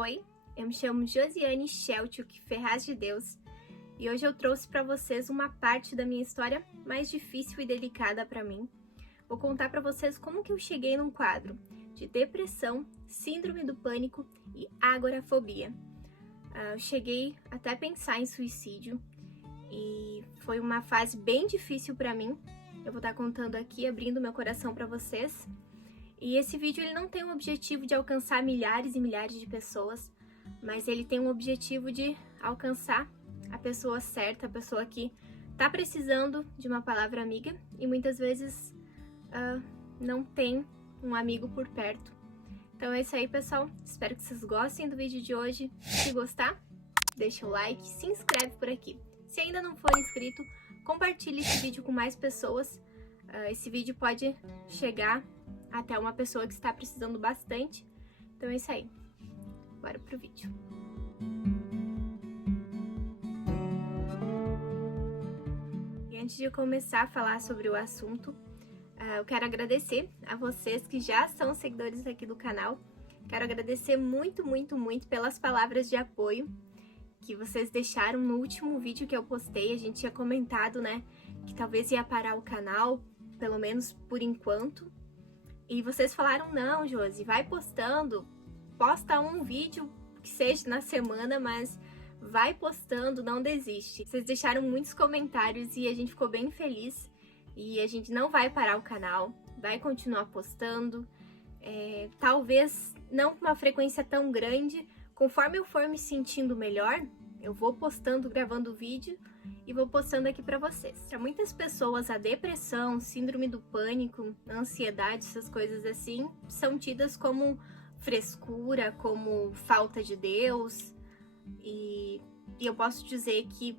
Oi, eu me chamo Josiane Shelchuk Ferraz de Deus e hoje eu trouxe para vocês uma parte da minha história mais difícil e delicada para mim. Vou contar para vocês como que eu cheguei num quadro de depressão, síndrome do pânico e agorafobia. Eu cheguei até a pensar em suicídio e foi uma fase bem difícil para mim. Eu vou estar contando aqui, abrindo meu coração para vocês. E esse vídeo ele não tem o objetivo de alcançar milhares e milhares de pessoas, mas ele tem o objetivo de alcançar a pessoa certa, a pessoa que tá precisando de uma palavra amiga e muitas vezes não tem um amigo por perto. Então é isso aí, pessoal. Espero que vocês gostem do vídeo de hoje. Se gostar, deixa o like, se inscreve por aqui. Se ainda não for inscrito, compartilhe esse vídeo com mais pessoas. Esse vídeo pode chegar até uma pessoa que está precisando bastante. Então é isso aí. Bora pro vídeo. E antes de eu começar a falar sobre o assunto, eu quero agradecer a vocês que já são seguidores aqui do canal. Quero agradecer muito, muito, muito pelas palavras de apoio que vocês deixaram no último vídeo que eu postei. A gente tinha comentado, né, que talvez ia parar o canal, pelo menos por enquanto. E vocês falaram, não, Josi, vai postando, posta um vídeo que seja na semana, mas vai postando, não desiste. Vocês deixaram muitos comentários e a gente ficou bem feliz. E a gente não vai parar o canal, vai continuar postando. Talvez não com uma frequência tão grande. Conforme eu for me sentindo melhor, eu vou postando, gravando o vídeo e vou postando aqui pra vocês. Para muitas pessoas, a depressão, síndrome do pânico, a ansiedade, essas coisas assim, são tidas como frescura, como falta de Deus. E eu posso dizer que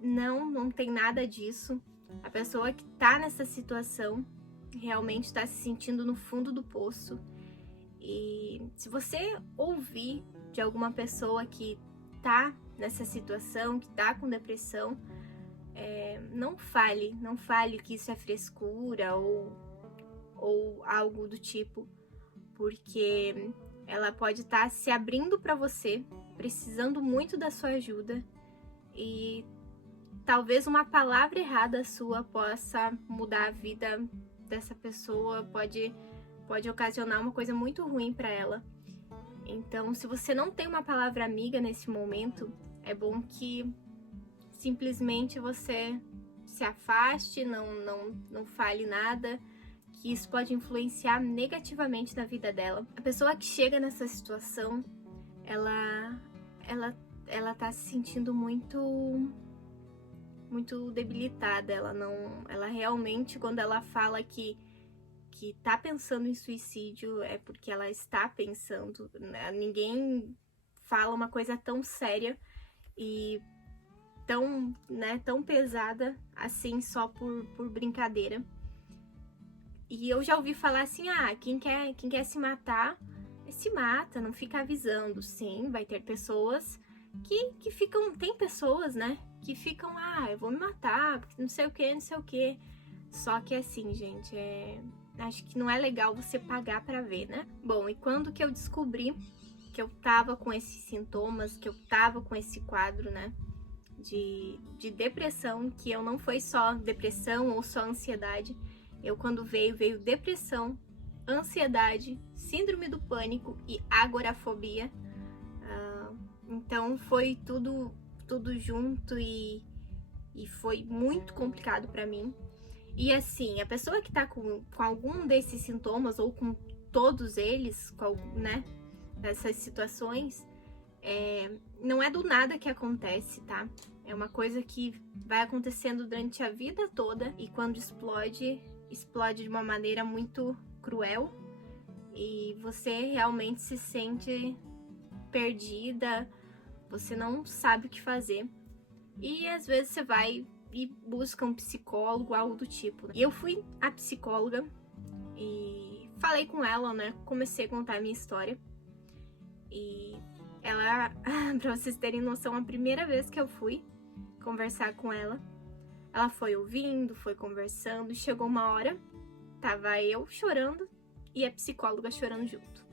não tem nada disso. A pessoa que tá nessa situação realmente está se sentindo no fundo do poço. E se você ouvir de alguma pessoa que tá nessa situação, que tá com depressão, não fale que isso é frescura ou algo do tipo, porque ela pode estar se abrindo para você, precisando muito da sua ajuda e talvez uma palavra errada sua possa mudar a vida dessa pessoa, pode ocasionar uma coisa muito ruim para ela. Então, se você não tem uma palavra amiga nesse momento, é bom que simplesmente você se afaste, não fale nada, que isso pode influenciar negativamente na vida dela. A pessoa que chega nessa situação, ela tá se sentindo muito debilitada. Ela realmente, quando ela fala que tá pensando em suicídio, é porque ela está pensando, né? Ninguém fala uma coisa tão séria e tão pesada assim só por brincadeira. E eu já ouvi falar assim, quem quer se matar, se mata, não fica avisando. Sim, vai ter pessoas que ficam, tem pessoas, né, que ficam, eu vou me matar, porque não sei o que. Só que assim, gente, acho que não é legal você pagar pra ver, né? Bom, e quando que eu descobri que eu tava com esses sintomas, que eu tava com esse quadro, né, de depressão, que eu não foi só depressão ou só ansiedade, quando veio depressão, ansiedade, síndrome do pânico e agorafobia. Então foi tudo junto e foi muito complicado pra mim. E assim, a pessoa que tá com algum desses sintomas ou com todos eles, né, nessas situações, não é do nada que acontece, tá? É uma coisa que vai acontecendo durante a vida toda e quando explode de uma maneira muito cruel e você realmente se sente perdida, você não sabe o que fazer. E às vezes você vai e busca um psicólogo, algo do tipo. E eu fui à psicóloga e falei com ela, né? Comecei a contar a minha história. E ela, pra vocês terem noção, a primeira vez que eu fui conversar com ela, ela foi ouvindo, foi conversando, e chegou uma hora, tava eu chorando e a psicóloga chorando junto.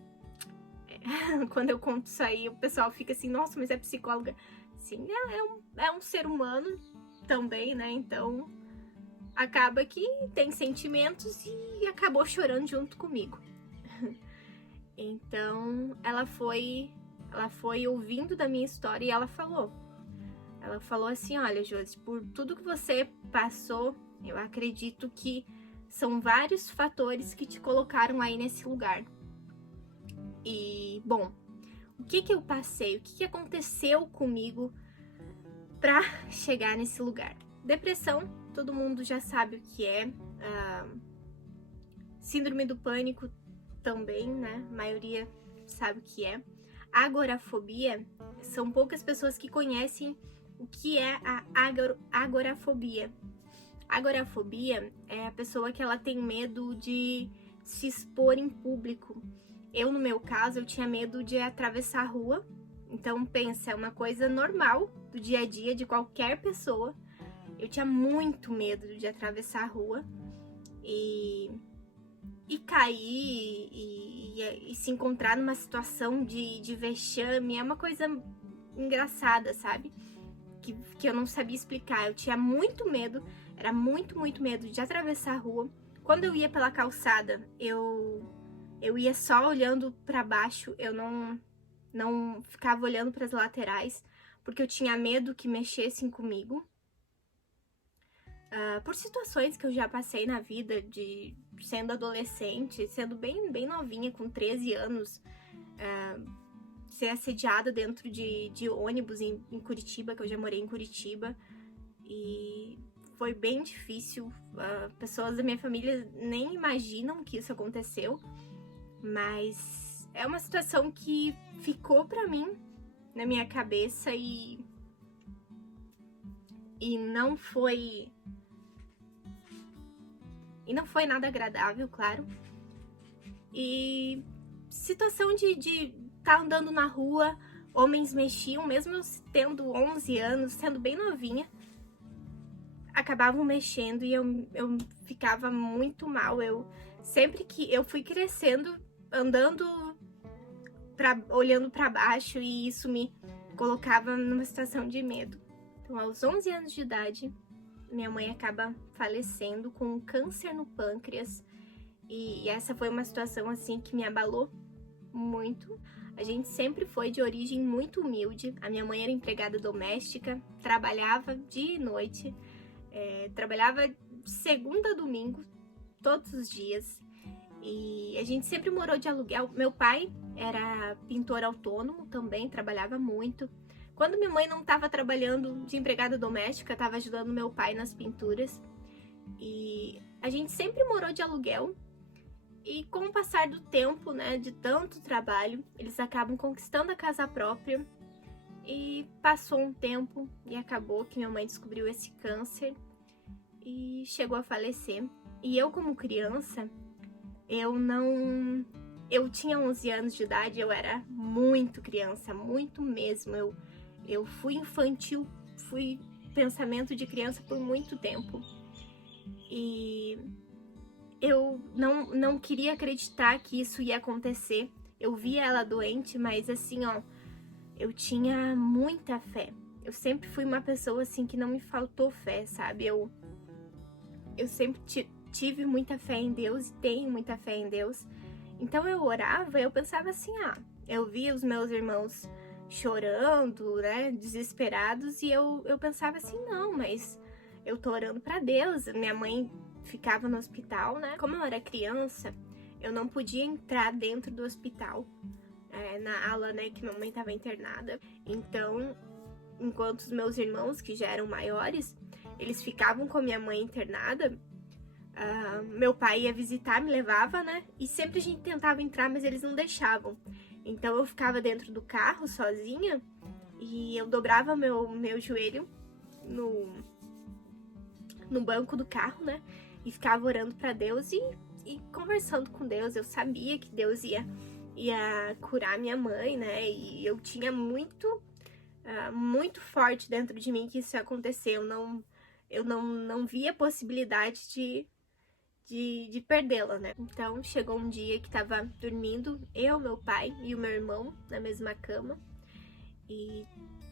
Quando eu conto isso aí, o pessoal fica assim, nossa, mas é psicóloga. Sim, é um ser humano também, né? Então, acaba que tem sentimentos e acabou chorando junto comigo. Então, ela foi ouvindo da minha história e ela falou assim, olha, Josi, por tudo que você passou, eu acredito que são vários fatores que te colocaram aí nesse lugar. E, bom, o que eu passei, o que aconteceu comigo pra chegar nesse lugar? Depressão, todo mundo já sabe o que é. Síndrome do pânico também, né? A maioria sabe o que é. Agorafobia, são poucas pessoas que conhecem o que é a agorafobia. Agorafobia é a pessoa que ela tem medo de se expor em público. Eu, no meu caso, eu tinha medo de atravessar a rua. Então, pensa, é uma coisa normal do dia a dia de qualquer pessoa. Eu tinha muito medo de atravessar a rua e cair e se encontrar numa situação de vexame. É uma coisa engraçada, sabe? Que eu não sabia explicar. Eu tinha muito medo, era muito medo de atravessar a rua. Quando eu ia pela calçada, eu ia só olhando para baixo, eu não ficava olhando para as laterais, porque eu tinha medo que mexessem comigo. Por situações que eu já passei na vida, de sendo adolescente, sendo bem novinha, com 13 anos, ser assediada dentro de ônibus em Curitiba, que eu já morei em Curitiba, e foi bem difícil. Pessoas da minha família nem imaginam que isso aconteceu, mas é uma situação que ficou pra mim na minha cabeça e não foi nada agradável, claro. E situação de tá andando na rua, homens mexiam, mesmo eu tendo 11 anos, sendo bem novinha, acabavam mexendo e eu ficava muito mal. Sempre que eu fui crescendo, andando, olhando para baixo, e isso me colocava numa situação de medo. Então, aos 11 anos de idade, minha mãe acaba falecendo com um câncer no pâncreas, e essa foi uma situação assim que me abalou muito. A gente sempre foi de origem muito humilde. A minha mãe era empregada doméstica, trabalhava dia e noite, trabalhava segunda a domingo, todos os dias. E a gente sempre morou de aluguel. Meu pai era pintor autônomo também, trabalhava muito. Quando minha mãe não estava trabalhando de empregada doméstica, estava ajudando meu pai nas pinturas. E a gente sempre morou de aluguel. E com o passar do tempo, né, de tanto trabalho, eles acabam conquistando a casa própria. E passou um tempo e acabou que minha mãe descobriu esse câncer e chegou a falecer. E eu, como criança, eu tinha 11 anos de idade, eu era muito criança, muito mesmo. Eu fui infantil, fui pensamento de criança por muito tempo. E eu não queria acreditar que isso ia acontecer. Eu via ela doente, mas assim, ó, eu tinha muita fé. Eu sempre fui uma pessoa assim que não me faltou fé, sabe? Eu sempre tive muita fé em Deus e tenho muita fé em Deus. Então eu orava, eu pensava assim, eu via os meus irmãos chorando, né, desesperados, e eu pensava assim, não, mas eu tô orando pra Deus. Minha mãe ficava no hospital, né? Como eu era criança, eu não podia entrar dentro do hospital, na ala, né, que minha mãe tava internada. Então, enquanto os meus irmãos, que já eram maiores, eles ficavam com a minha mãe internada, meu pai ia visitar, me levava, né? E sempre a gente tentava entrar, mas eles não deixavam. Então eu ficava dentro do carro sozinha e eu dobrava meu joelho no banco do carro, né? E ficava orando pra Deus e conversando com Deus. Eu sabia que Deus ia curar minha mãe, né? E eu tinha muito forte dentro de mim que isso ia acontecer. Eu não via possibilidade de perdê-la, né? Então chegou um dia que tava dormindo eu, meu pai e o meu irmão na mesma cama e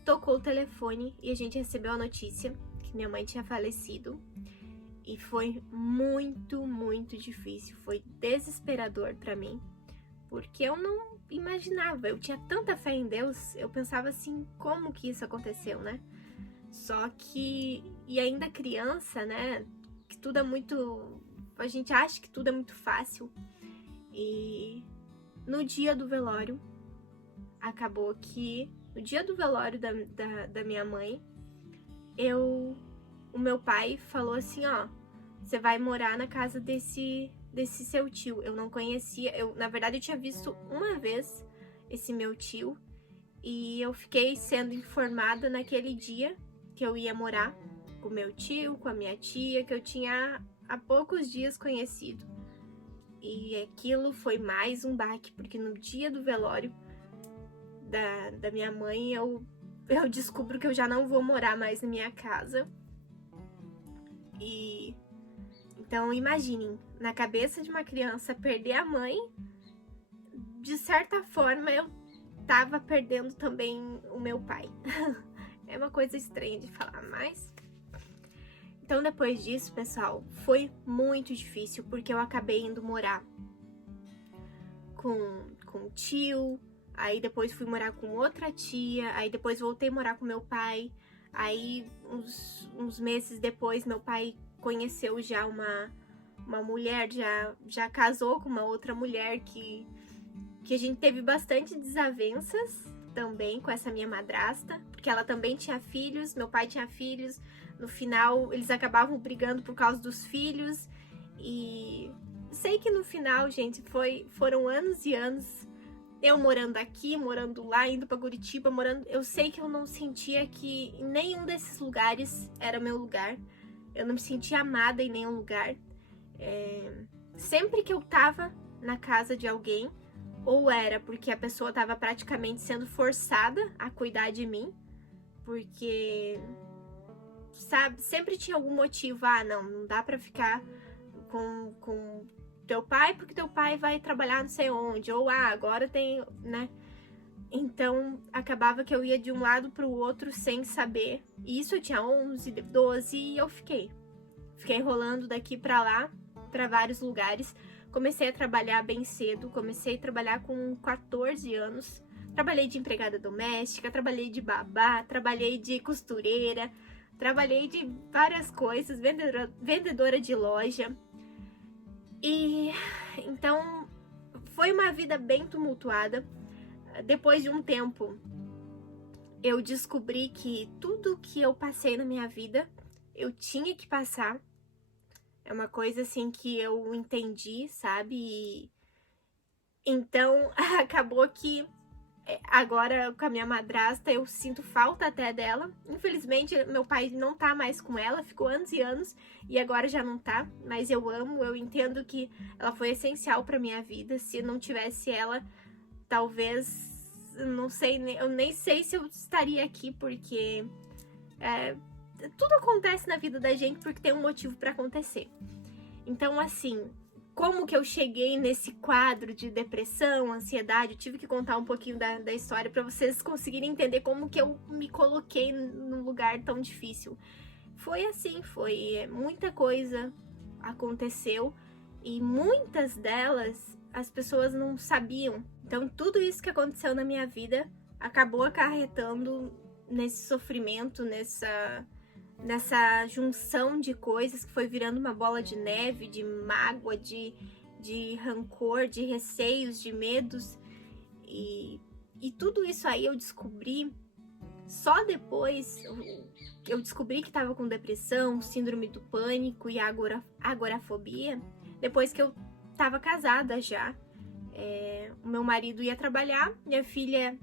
tocou o telefone e a gente recebeu a notícia que minha mãe tinha falecido. E foi muito, muito difícil, foi desesperador pra mim, porque eu não imaginava, eu tinha tanta fé em Deus, eu pensava assim, como que isso aconteceu, né? Só que, e ainda criança, né, que tudo é muito, a gente acha que tudo é muito fácil, e no dia do velório, acabou que, no dia do velório da minha mãe, o meu pai falou assim, ó, você vai morar na casa desse seu tio. Eu não conhecia, na verdade eu tinha visto uma vez esse meu tio e eu fiquei sendo informada naquele dia que eu ia morar com meu tio, com a minha tia, que eu tinha há poucos dias conhecido. E aquilo foi mais um baque, porque no dia do velório da minha mãe eu descubro que eu já não vou morar mais na minha casa. E então imaginem, na cabeça de uma criança perder a mãe, de certa forma eu tava perdendo também o meu pai. É uma coisa estranha de falar, mas... Então depois disso, pessoal, foi muito difícil, porque eu acabei indo morar com o tio, aí depois fui morar com outra tia, aí depois voltei a morar com meu pai, aí uns meses depois meu pai conheceu já uma mulher, já casou com uma outra mulher que a gente teve bastante desavenças também com essa minha madrasta, porque ela também tinha filhos, meu pai tinha filhos, no final eles acabavam brigando por causa dos filhos, e sei que no final, gente, foram anos e anos, eu morando aqui, morando lá, indo pra Curitiba, eu sei que eu não sentia que em nenhum desses lugares era meu lugar, eu não me sentia amada em nenhum lugar. Sempre que eu tava na casa de alguém, ou era porque a pessoa tava praticamente sendo forçada a cuidar de mim, porque, sabe, sempre tinha algum motivo, não dá pra ficar com teu pai, porque teu pai vai trabalhar não sei onde, ou agora tem, né? Então, acabava que eu ia de um lado pro outro sem saber, e isso eu tinha 11, 12, e eu fiquei rolando daqui pra lá, pra vários lugares. Comecei a trabalhar bem cedo, comecei a trabalhar com 14 anos. Trabalhei de empregada doméstica, trabalhei de babá, trabalhei de costureira, trabalhei de várias coisas, vendedora de loja. E então foi uma vida bem tumultuada. Depois de um tempo, eu descobri que tudo que eu passei na minha vida, eu tinha que passar. É uma coisa assim que eu entendi, sabe? E então acabou que agora com a minha madrasta eu sinto falta até dela. Infelizmente meu pai não tá mais com ela, ficou anos e anos e agora já não tá. Mas eu amo, eu entendo que ela foi essencial pra minha vida. Se não tivesse ela, talvez, não sei, eu nem sei se eu estaria aqui, porque tudo acontece na vida da gente porque tem um motivo pra acontecer. Então, assim, como que eu cheguei nesse quadro de depressão, ansiedade, eu tive que contar um pouquinho da história pra vocês conseguirem entender como que eu me coloquei num lugar tão difícil. Foi assim, muita coisa aconteceu e muitas delas as pessoas não sabiam. Então, tudo isso que aconteceu na minha vida acabou acarretando nesse sofrimento, nessa junção de coisas que foi virando uma bola de neve, de mágoa, de rancor, de receios, de medos. E tudo isso aí eu descobri só depois. Eu descobri que estava com depressão, síndrome do pânico e agorafobia, depois que eu estava casada já. O meu marido ia trabalhar, minha filha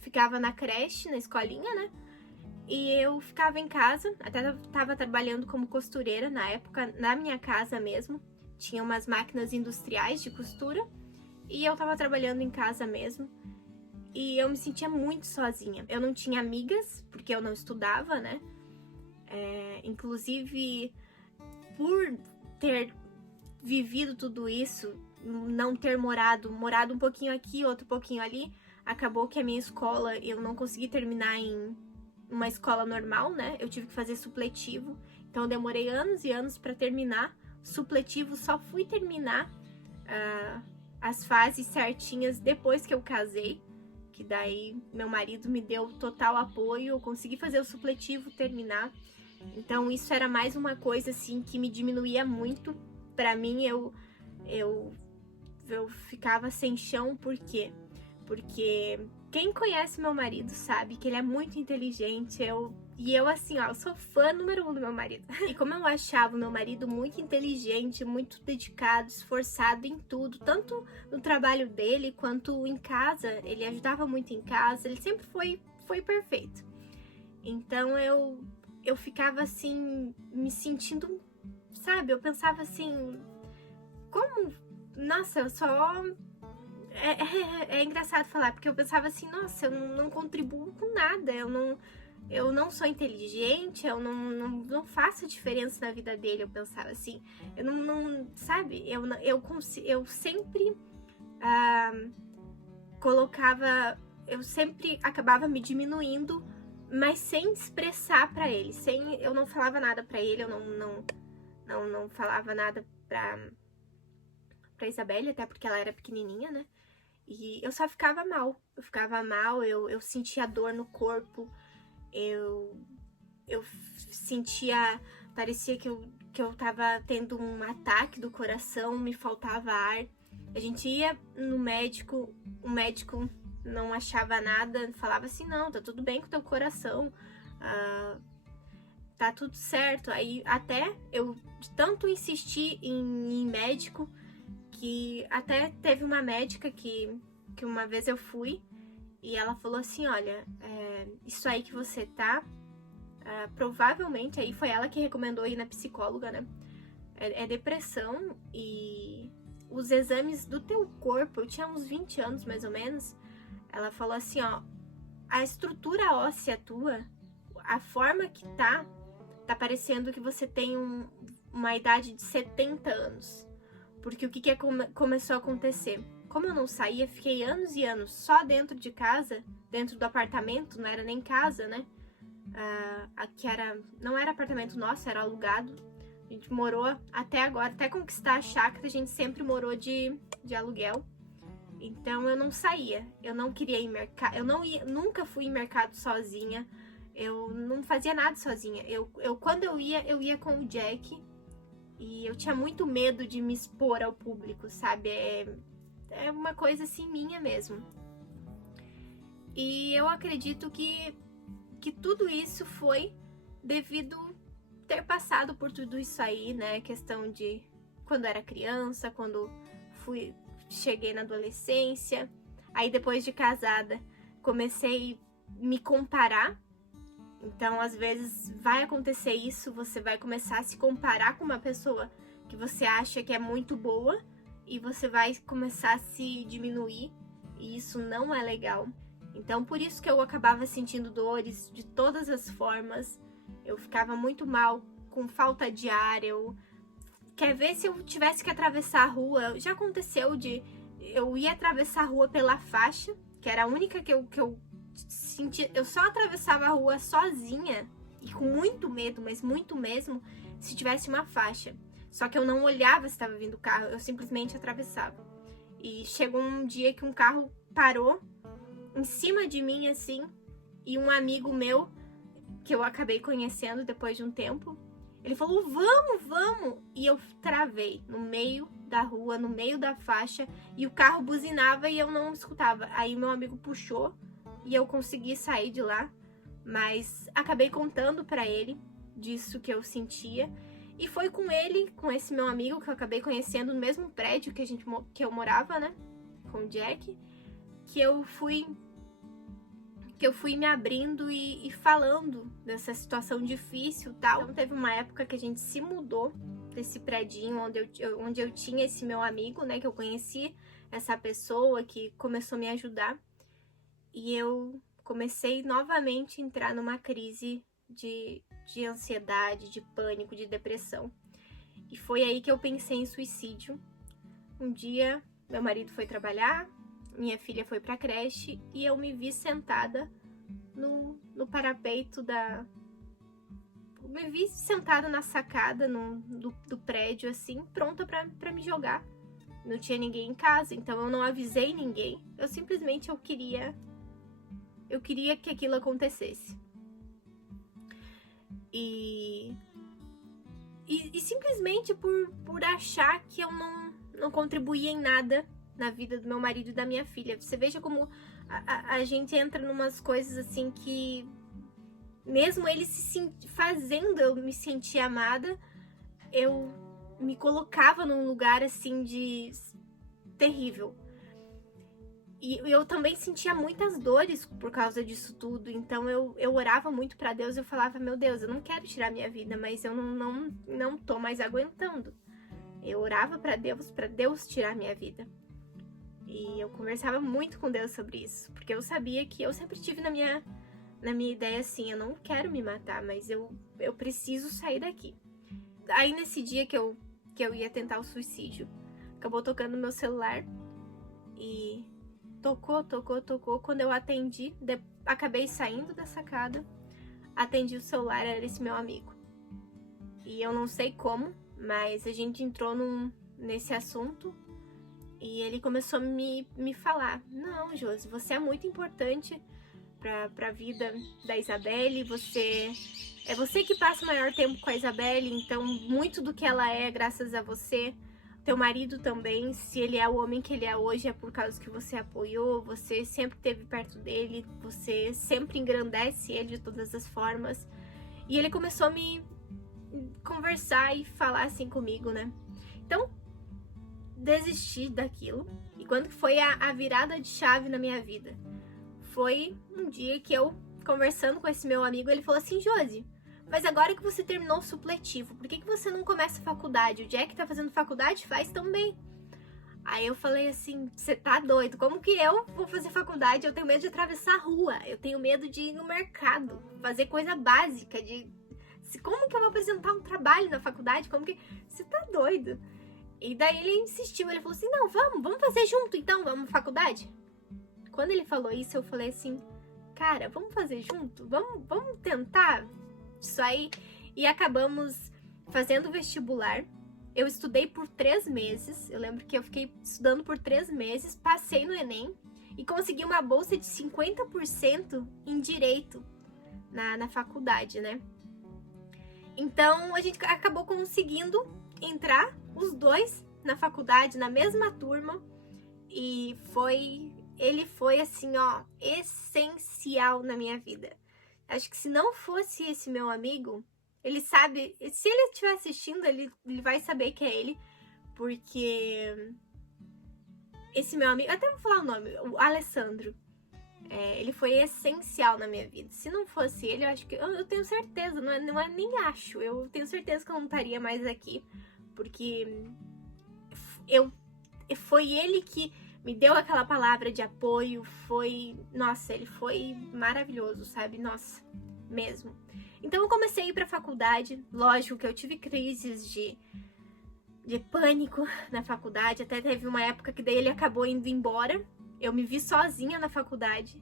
ficava na creche, na escolinha, né? E eu ficava em casa, até estava trabalhando como costureira na época, na minha casa mesmo. Tinha umas máquinas industriais de costura e eu estava trabalhando em casa mesmo. E eu me sentia muito sozinha. Eu não tinha amigas, porque eu não estudava, né? Inclusive, por ter vivido tudo isso, não ter morado um pouquinho aqui, outro pouquinho ali, acabou que a minha escola, eu não consegui terminar em uma escola normal, né? Eu tive que fazer supletivo, então eu demorei anos e anos para terminar. Supletivo só fui terminar as fases certinhas depois que eu casei, que daí meu marido me deu total apoio, eu consegui fazer o supletivo, terminar. Então isso era mais uma coisa assim que me diminuía muito. Pra mim, eu ficava sem chão, por quê? Porque quem conhece meu marido sabe que ele é muito inteligente, e eu assim, ó, eu sou fã número 1 do meu marido. E como eu achava o meu marido muito inteligente, muito dedicado, esforçado em tudo, tanto no trabalho dele quanto em casa, ele ajudava muito em casa, ele sempre foi perfeito. Então eu ficava assim, me sentindo, sabe, eu pensava assim, como, nossa, eu só... É engraçado falar, porque eu pensava assim, nossa, eu não contribuo com nada, eu não sou inteligente, eu não faço diferença na vida dele, eu pensava assim, eu não sabe, eu sempre eu sempre acabava me diminuindo, mas sem expressar pra ele, eu não falava nada pra ele, eu não falava nada pra Isabelle, até porque ela era pequenininha, né? E eu só ficava mal, eu sentia dor no corpo, eu sentia, parecia que eu tava tendo um ataque do coração, me faltava ar. A gente ia no médico, o médico não achava nada, falava assim, não, tá tudo bem com o teu coração, tá tudo certo. Aí até eu de tanto insistir em médico, que até teve uma médica que uma vez eu fui e ela falou assim, olha, isso aí que você tá, provavelmente, aí foi ela que recomendou ir na psicóloga, né? É depressão, e os exames do teu corpo, eu tinha uns 20 anos mais ou menos, ela falou assim, ó, a estrutura óssea tua, a forma que tá parecendo que você tem uma idade de 70 anos. Porque o que começou a acontecer? Como eu não saía, fiquei anos e anos só dentro de casa, dentro do apartamento, não era nem casa, né? Aqui não era apartamento nosso, era alugado. A gente morou até agora, até conquistar a chácara, a gente sempre morou de aluguel. Então eu não saía, eu não queria ir em mercado, nunca fui em mercado sozinha, eu não fazia nada sozinha. Quando eu ia com o Jack, e eu tinha muito medo de me expor ao público, sabe? É uma coisa assim minha mesmo. E eu acredito que tudo isso foi devido ter passado por tudo isso aí, né? Questão de quando era criança, quando cheguei na adolescência, aí depois de casada comecei a me comparar. Então, às vezes, vai acontecer isso, você vai começar a se comparar com uma pessoa que você acha que é muito boa e você vai começar a se diminuir, e isso não é legal. Então, por isso que eu acabava sentindo dores de todas as formas, eu ficava muito mal, com falta de ar, Quer ver, se eu tivesse que atravessar a rua, já aconteceu eu ia atravessar a rua pela faixa, que era a única que eu sentia, eu só atravessava a rua sozinha e com muito medo, mas muito mesmo, se tivesse uma faixa. Só que eu não olhava se estava vindo carro, eu simplesmente atravessava. E chegou um dia que um carro parou em cima de mim, assim, e um amigo meu, que eu acabei conhecendo depois de um tempo, ele falou, vamos! E eu travei no meio da rua, no meio da faixa, e o carro buzinava e eu não escutava. Aí meu amigo puxou e eu consegui sair de lá, mas acabei contando pra ele disso que eu sentia. E foi com ele, com esse meu amigo que eu acabei conhecendo no mesmo prédio que eu morava, né, com o Jack, que eu fui me abrindo e falando dessa situação difícil e tal. Então teve uma época que a gente se mudou desse predinho onde eu tinha esse meu amigo, né, que eu conheci essa pessoa que começou a me ajudar. E eu comecei novamente a entrar numa crise de ansiedade, de pânico, de depressão. E foi aí que eu pensei em suicídio. Um dia, meu marido foi trabalhar, minha filha foi pra creche e eu me vi sentada no parapeito me vi sentada na sacada do prédio, assim, pronta pra me jogar. Não tinha ninguém em casa, então eu não avisei ninguém. Eu simplesmente queria que aquilo acontecesse. E simplesmente por achar que eu não contribuía em nada na vida do meu marido e da minha filha. Você veja como a gente entra numas coisas assim que, mesmo ele fazendo eu me sentir amada, eu me colocava num lugar assim de terrível. E eu também sentia muitas dores por causa disso tudo. Então eu orava muito pra Deus. Eu falava, meu Deus, eu não quero tirar minha vida, mas eu não tô mais aguentando. Eu orava pra Deus tirar minha vida. E eu conversava muito com Deus sobre isso, porque eu sabia que eu sempre tive na minha ideia assim, eu não quero me matar, mas eu preciso sair daqui. Aí nesse dia que eu ia tentar o suicídio, acabou tocando meu celular e tocou. Quando eu atendi, acabei saindo da sacada, atendi o celular, era esse meu amigo. E eu não sei como, mas a gente entrou nesse assunto e ele começou a me falar: não, Josi, você é muito importante pra vida da Isabelle, é você que passa o maior tempo com a Isabelle, então muito do que ela é graças a você. Teu marido também, se ele é o homem que ele é hoje, é por causa que você apoiou, você sempre esteve perto dele, você sempre engrandece ele de todas as formas. E ele começou a me conversar e falar assim comigo, né? Então, desisti daquilo. E quando foi a virada de chave na minha vida? Foi um dia que eu, conversando com esse meu amigo, ele falou assim: Josi, mas agora que você terminou o supletivo, por que você não começa a faculdade? O Jack tá fazendo faculdade, faz também. Aí eu falei assim: você tá doido? Como que eu vou fazer faculdade? Eu tenho medo de atravessar a rua, eu tenho medo de ir no mercado, fazer coisa básica, como que eu vou apresentar um trabalho na faculdade? Como que... Você tá doido? E daí ele insistiu, ele falou assim: não, vamos fazer junto então, vamos à faculdade? Quando ele falou isso, eu falei assim: cara, vamos fazer junto? Vamos tentar isso aí? E acabamos fazendo vestibular. Eu estudei por 3 meses. Eu lembro que eu fiquei estudando por 3 meses, passei no Enem e consegui uma bolsa de 50% em Direito na faculdade, né? Então, a gente acabou conseguindo entrar os dois na faculdade, na mesma turma. E ele foi assim, ó, essencial na minha vida. Acho que se não fosse esse meu amigo, ele sabe, se ele estiver assistindo, ele vai saber que é ele, porque esse meu amigo, até vou falar o nome, o Alessandro, ele foi essencial na minha vida. Se não fosse ele, eu acho que, eu tenho certeza, não é nem acho, eu tenho certeza que eu não estaria mais aqui, porque foi ele que me deu aquela palavra de apoio, nossa, ele foi maravilhoso, sabe? Nossa, mesmo. Então eu comecei a ir pra faculdade, lógico que eu tive crises de pânico na faculdade, até teve uma época que daí ele acabou indo embora, eu me vi sozinha na faculdade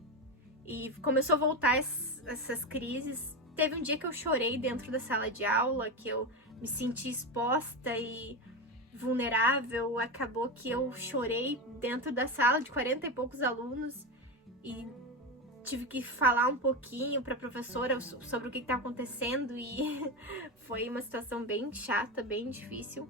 e começou a voltar essas crises. Teve um dia que eu chorei dentro da sala de aula, que eu me senti exposta e vulnerável, acabou que eu chorei dentro da sala de 40 e poucos alunos e tive que falar um pouquinho para a professora sobre o que está acontecendo e foi uma situação bem chata, bem difícil.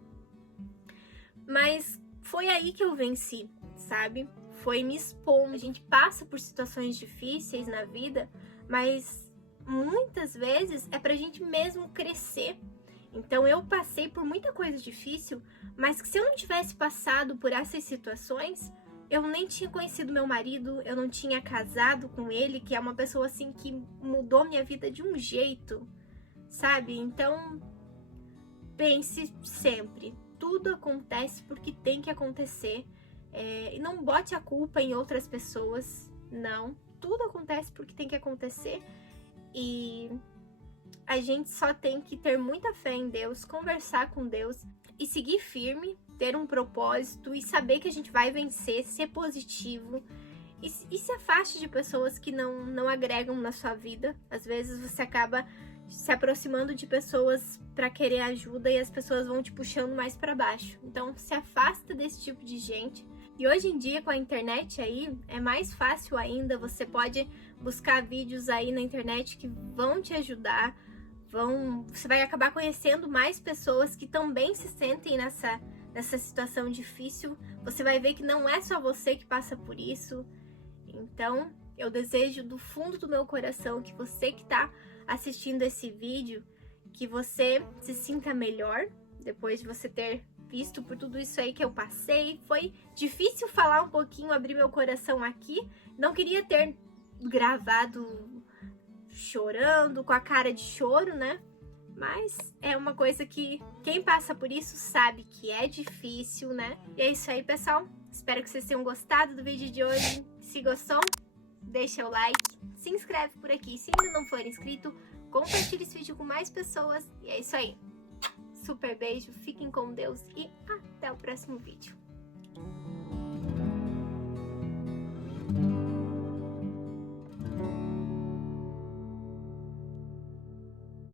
Mas foi aí que eu venci, sabe? Foi me expondo. A gente passa por situações difíceis na vida, mas muitas vezes é pra gente mesmo crescer. Então eu passei por muita coisa difícil, mas que se eu não tivesse passado por essas situações, eu nem tinha conhecido meu marido, eu não tinha casado com ele, que é uma pessoa assim que mudou minha vida de um jeito, sabe? Então, pense sempre, tudo acontece porque tem que acontecer, e não bote a culpa em outras pessoas, não, tudo acontece porque tem que acontecer, e a gente só tem que ter muita fé em Deus, conversar com Deus e seguir firme, ter um propósito e saber que a gente vai vencer, ser positivo. E se afaste de pessoas que não agregam na sua vida. Às vezes você acaba se aproximando de pessoas para querer ajuda e as pessoas vão te puxando mais para baixo. Então se afasta desse tipo de gente. E hoje em dia com a internet aí é mais fácil ainda. Você pode buscar vídeos aí na internet que vão te ajudar. Você vai acabar conhecendo mais pessoas que também se sentem nessa situação difícil. Você vai ver que não é só você que passa por isso. Então, eu desejo do fundo do meu coração que você que está assistindo esse vídeo, que você se sinta melhor depois de você ter visto por tudo isso aí que eu passei. Foi difícil falar um pouquinho, abrir meu coração aqui. Não queria ter gravado chorando, com a cara de choro, né? Mas é uma coisa que quem passa por isso sabe que é difícil, né? E é isso aí, pessoal. Espero que vocês tenham gostado do vídeo de hoje. Se gostou, deixa o like, se inscreve por aqui. Se ainda não for inscrito, compartilhe esse vídeo com mais pessoas. E é isso aí. Super beijo, fiquem com Deus e até o próximo vídeo.